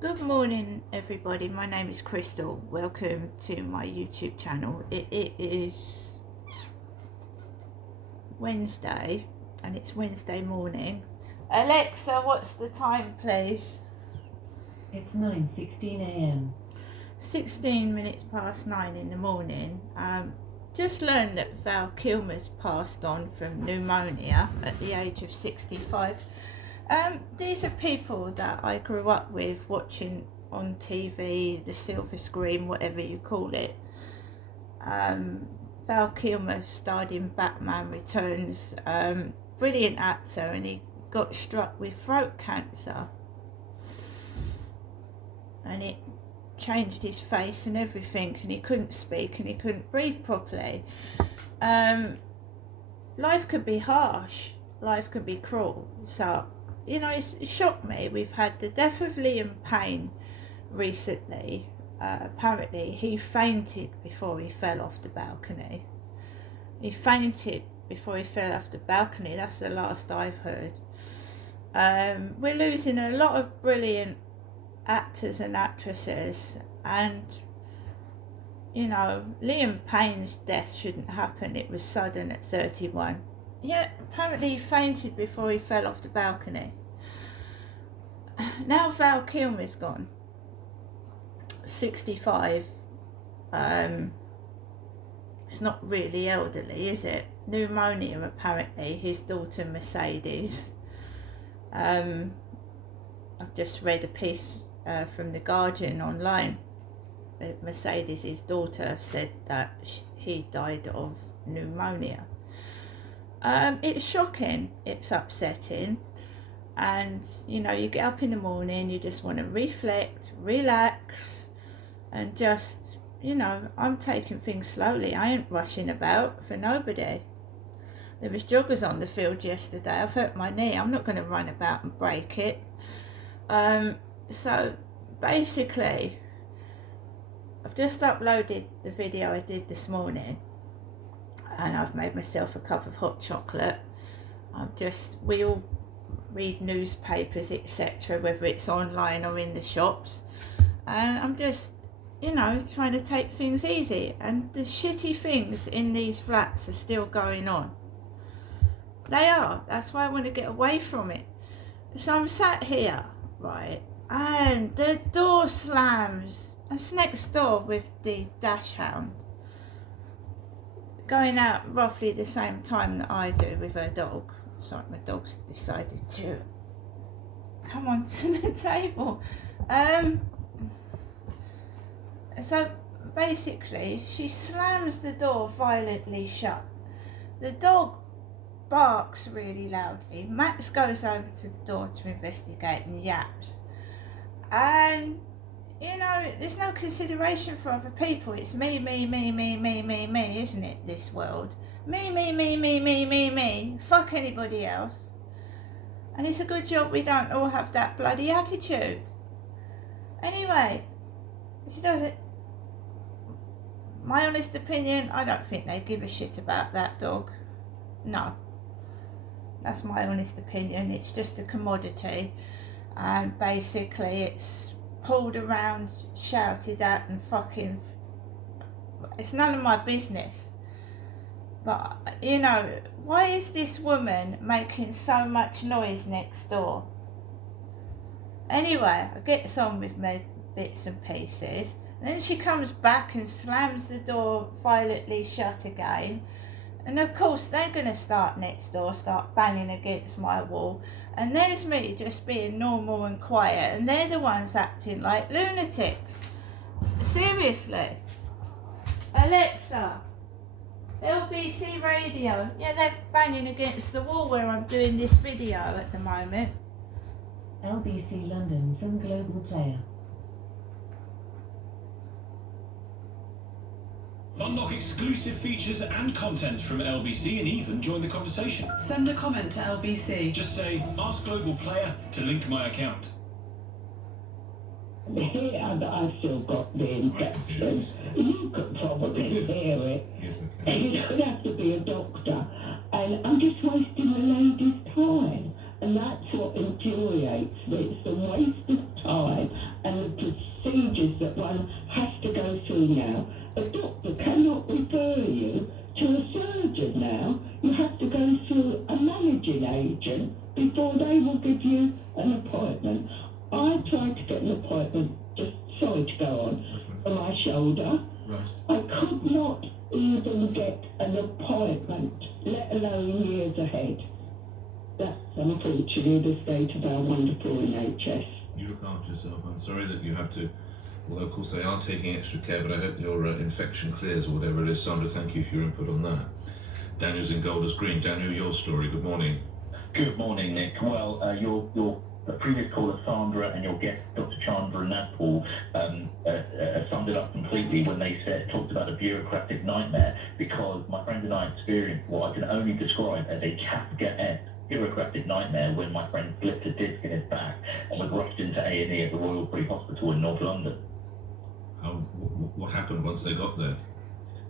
Good morning, everybody. My name is Crystal. Welcome to my YouTube channel. It is Wednesday and it's Wednesday morning. Alexa, what's the time, please? It's 9:16 a.m. 16 minutes past 9 in the morning. Just learned that Val Kilmer's passed on from pneumonia at the age of 65. These are people that I grew up with watching on TV, the silver screen, whatever you call it. Val Kilmer starred in Batman Returns. Brilliant actor, and he got struck with throat cancer. And it changed his face and everything, and he couldn't speak and he couldn't breathe properly. Life can be harsh, life can be cruel. So, you know, it shocked me. We've had the death of Liam Payne recently. Apparently he fainted before he fell off the balcony. He fainted before he fell off the balcony. That's the last I've heard. We're losing a lot of brilliant actors and actresses, and you know, Liam Payne's death shouldn't happen. It was sudden at 31. Yeah, apparently he fainted before he fell off the balcony. Now Val Kilmer's gone, 65. It's not really elderly, is it? Pneumonia, apparently. His daughter Mercedes. I've just read a piece from The Guardian online. Mercedes' daughter said that he died of pneumonia. It's shocking, it's upsetting, and you know, you get up in the morning, you just want to reflect, relax, and just, you know, I'm taking things slowly. I ain't rushing about for nobody. There was joggers on the field yesterday. I've hurt my knee. I'm not going to run about and break it. So basically, I've just uploaded the video I did this morning, and I've made myself a cup of hot chocolate. We all read newspapers, etc., whether it's online or in the shops, and I'm just, you know, trying to take things easy. And the shitty things in these flats are still going on. They are. That's why I want to get away from it. So I'm sat here, right, and the door slams. It's next door with the dash hound, going out roughly the same time that I do with her dog. Sorry, my dog's decided to come onto the table. So basically, she slams the door violently shut. The dog barks really loudly. Max goes over to the door to investigate and yaps. And you know, there's no consideration for other people. It's me, isn't it, this world? Me. Fuck anybody else. And it's a good job we don't all have that bloody attitude. Anyway, she does it. My honest opinion, I don't think they give a shit about that dog. No. That's my honest opinion. It's just a commodity. And basically it's pulled around, shouted at, and fucking, it's none of my business. But you know, why is this woman making so much noise next door? Anyway, I get on with my bits and pieces, and then she comes back and slams the door violently shut again. And of course they're going to start next door, start banging against my wall. And there's me just being normal and quiet, and they're the ones acting like lunatics. Seriously. Alexa, LBC radio. Yeah, they're banging against the wall where I'm doing this video at the moment. LBC London from Global Player. Unlock exclusive features and content from LBC and even join the conversation. Send a comment to LBC. Just say, ask Global Player to link my account. Here I've still got the infection. You could probably hear it. Yes, I You don't have to be a doctor. And I'm just wasting the lady's time. And that's what infuriates me. It's a waste of time. And now, a doctor cannot refer you to a surgeon now. You have to go through a managing agent before they will give you an appointment. I tried to get an appointment, just sorry to go on, for my shoulder. Right. I could not even get an appointment, let alone years ahead. That's unfortunately the state of our wonderful NHS. You look after yourself. I'm sorry that you have to, although of course they are taking extra care, but I hope your infection clears or whatever it is. Sandra, thank you for your input on that. Daniel's in Golders Green. Daniel, your story. Good morning. Good morning, Nick. Well, your previous caller, Sandra, and your guest, Dr. Chandra Nagpal, summed it up completely when they talked about a bureaucratic nightmare, because my friend and I experienced what I can only describe as a Kafka-esque bureaucratic nightmare when my friend slipped a disc in his back and was rushed into A&E at the Royal Free Hospital in North London. What happened once they got there?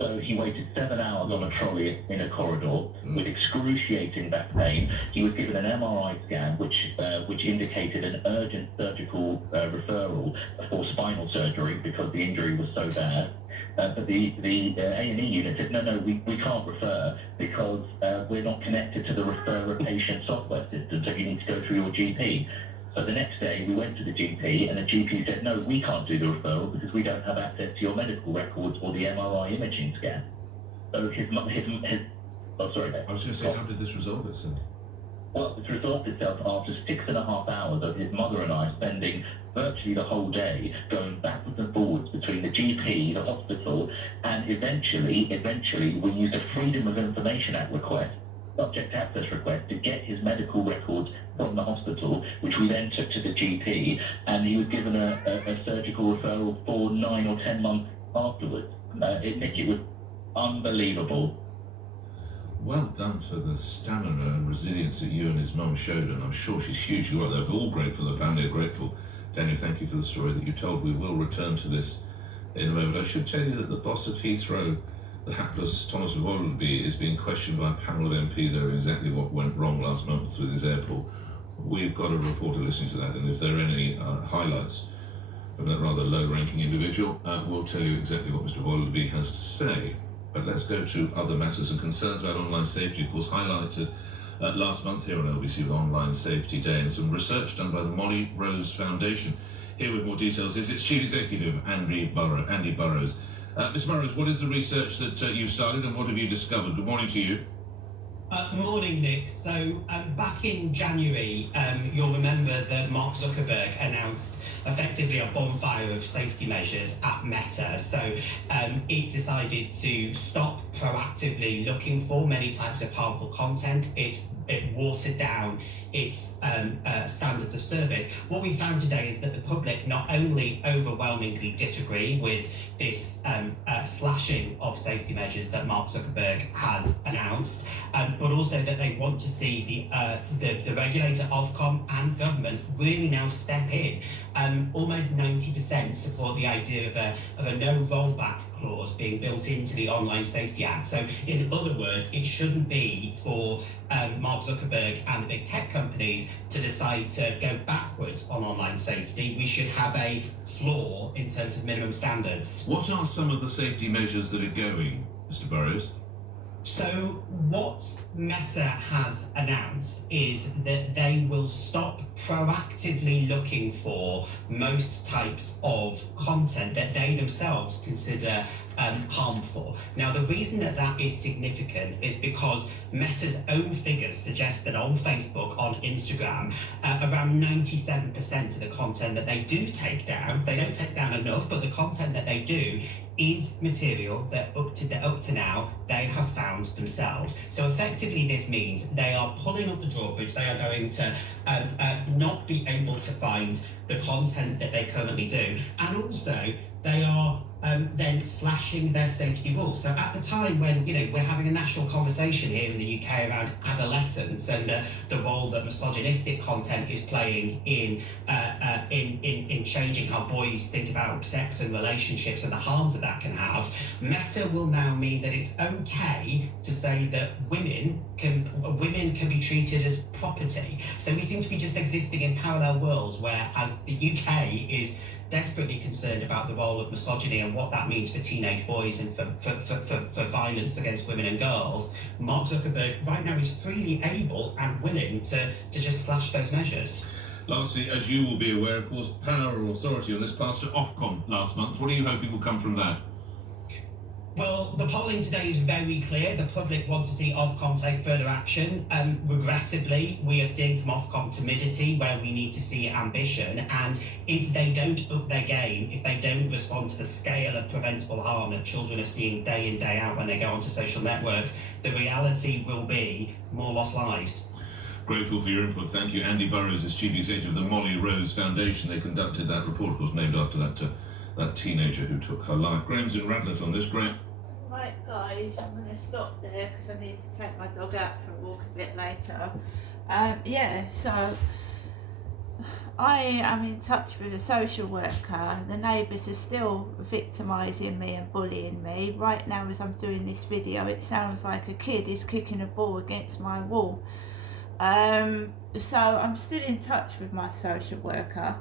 So he waited 7 hours on a trolley in a corridor with excruciating back pain. He was given an MRI scan, which indicated an urgent surgical referral for spinal surgery because the injury was so bad. But the A&E unit said, no, we can't refer because we're not connected to the referrer patient software system, so you need to go through your GP. So the next day we went to the GP and the GP said, no, we can't do the referral because we don't have access to your medical records or the MRI imaging scan. So oh, sorry. I was going to say, how did this resolve itself? Well, it's resolved itself after 6.5 hours of his mother and I spending virtually the whole day going backwards and forwards between the GP, the hospital, and eventually we used a Freedom of Information Act request, subject access request, to get his medical records from the hospital, which we then took to the GP, and he was given a surgical referral for 9 or 10 months afterwards. It was unbelievable. Well done for the stamina and resilience that you and his mum showed, and I'm sure she's hugely well. They're all grateful, the family are grateful. Daniel, thank you for the story that you told. We will return to this in a moment. I should tell you that the boss of Heathrow, the hapless Thomas Wallaby, is being questioned by a panel of MPs over exactly what went wrong last month with his airport. We've got a reporter listening to that, and if there are any highlights of that rather low-ranking individual, we'll tell you exactly what Mr. Wallaby has to say. But let's go to other matters and concerns about online safety, of course, highlighted last month here on LBC with Online Safety Day, and some research done by the Molly Rose Foundation. Here with more details is its Chief Executive, Andy Burrows. Ms. Burrows, what is the research that you've started and what have you discovered? Good morning to you. Morning, Nick. So back in January, you'll remember that Mark Zuckerberg announced effectively a bonfire of safety measures at Meta. So it decided to stop proactively looking for many types of harmful content. It watered down its standards of service. What we found today is that the public not only overwhelmingly disagree with this slashing of safety measures that Mark Zuckerberg has announced, but also that they want to see the regulator, Ofcom, and government really now step in. Almost 90% support the idea of a no rollback clause being built into the Online Safety Act. So in other words, it shouldn't be for Mark Zuckerberg and the big tech companies to decide to go backwards on online safety. We should have a floor in terms of minimum standards. What are some of the safety measures that are going, Mr. Burrows? So what Meta has announced is that they will stop proactively looking for most types of content that they themselves consider harmful. Now, the reason that is significant is because Meta's own figures suggest that on Facebook, on Instagram, around 97% of the content that they do take down, they don't take down enough, but the content that they do is material that up to now they have found themselves. So effectively this means they are pulling up the drawbridge. They are going to not be able to find the content that they currently do, and also they are then slashing their safety rules. So at the time when we're having a national conversation here in the UK around adolescence and the role that misogynistic content is playing in in changing how boys think about sex and relationships and the harms that can have, Meta will now mean that it's okay to say that women can be treated as property. So we seem to be just existing in parallel worlds, whereas the UK is desperately concerned about the role of misogyny and what that means for teenage boys and for violence against women and girls. Mark Zuckerberg right now is freely able and willing to just slash those measures. Lastly, as you will be aware, of course, power or authority on this passed to Ofcom last month. What are you hoping will come from that? Well, the polling today is very clear. The public want to see Ofcom take further action. Regrettably, we are seeing from Ofcom timidity where we need to see ambition. And if they don't up their game, if they don't respond to the scale of preventable harm that children are seeing day in, day out when they go onto social networks, the reality will be more lost lives. Grateful for your input. Thank you. Andy Burrows is Chief Executive of the Molly Rose Foundation. They conducted that report, of course, named after that teenager who took her life. Graham's in Radlett on this. Graham. Right guys, I'm going to stop there because I need to take my dog out for a walk a bit later. So I am in touch with a social worker. The neighbours are still victimising me and bullying me. Right now as I'm doing this video, it sounds like a kid is kicking a ball against my wall. So I'm still in touch with my social worker,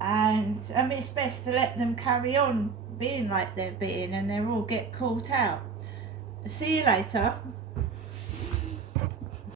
and it's best to let them carry on being like they're being and they'll all get caught out. See you later.